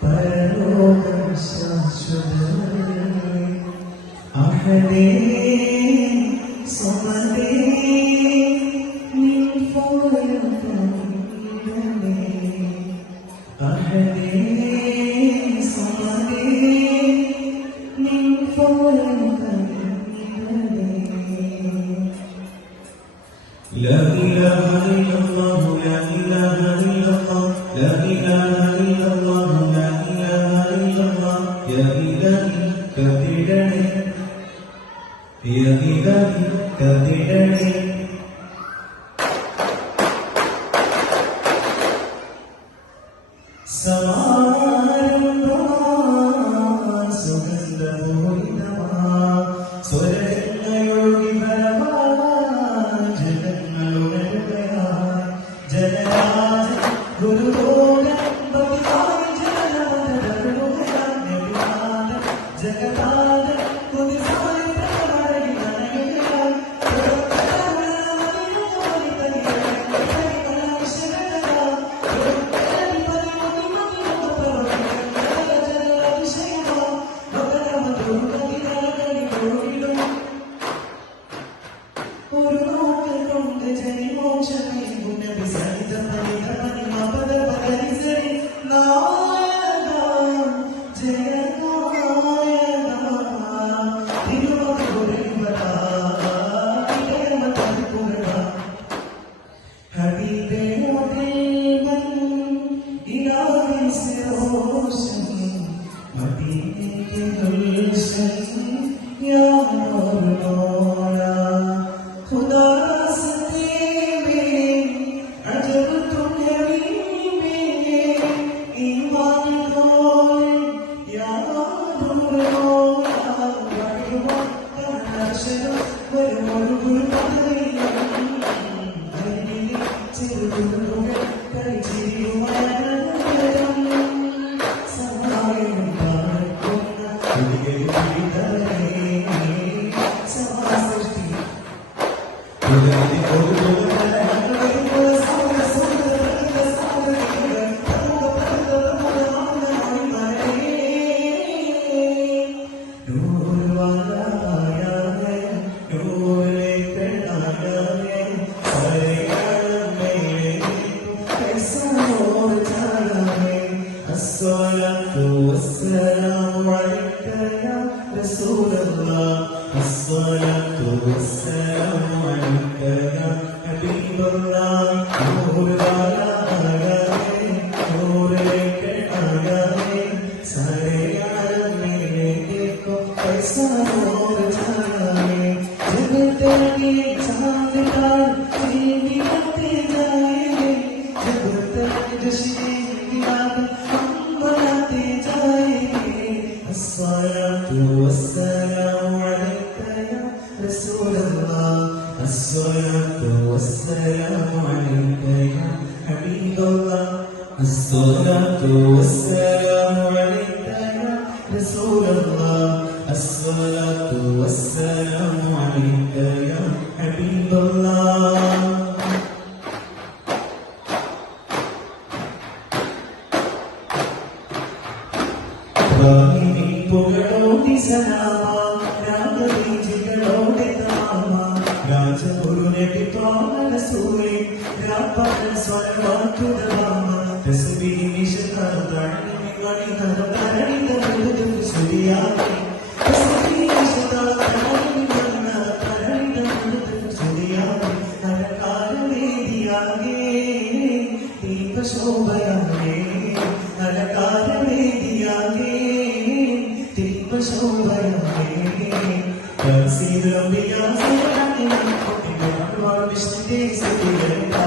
പരലോകം ശാശ്വതമേ അഹദേ സ്വമദേ നിൻ ഫോയമേ അഹദേ സ്വമദേ നിൻ ഫോയമേ യവിതം കവിടണേ الصلاة والسلام. ശോഭയാകേ അലകാരവേദിയാകേ തിരുപ്പ ശോഭയാകേ സീതമ്പിയാ സീതാ വിഷ്ണുദേ സീതാ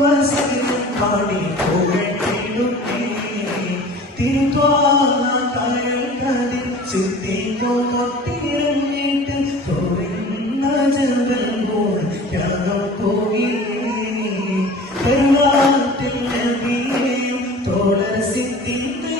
പാടി പോകട്ടിടുന്നേ തിരുത്വാകതിൽ ചിത്തിക്കോ കൊട്ടിരങ്ങിട്ട് തോന്നുന്ന ജനതൽ പോൽ ത്യാഗം പോകില്ലേ പെരുമാറ്റത്തിൽ സിദ്ധിനെയും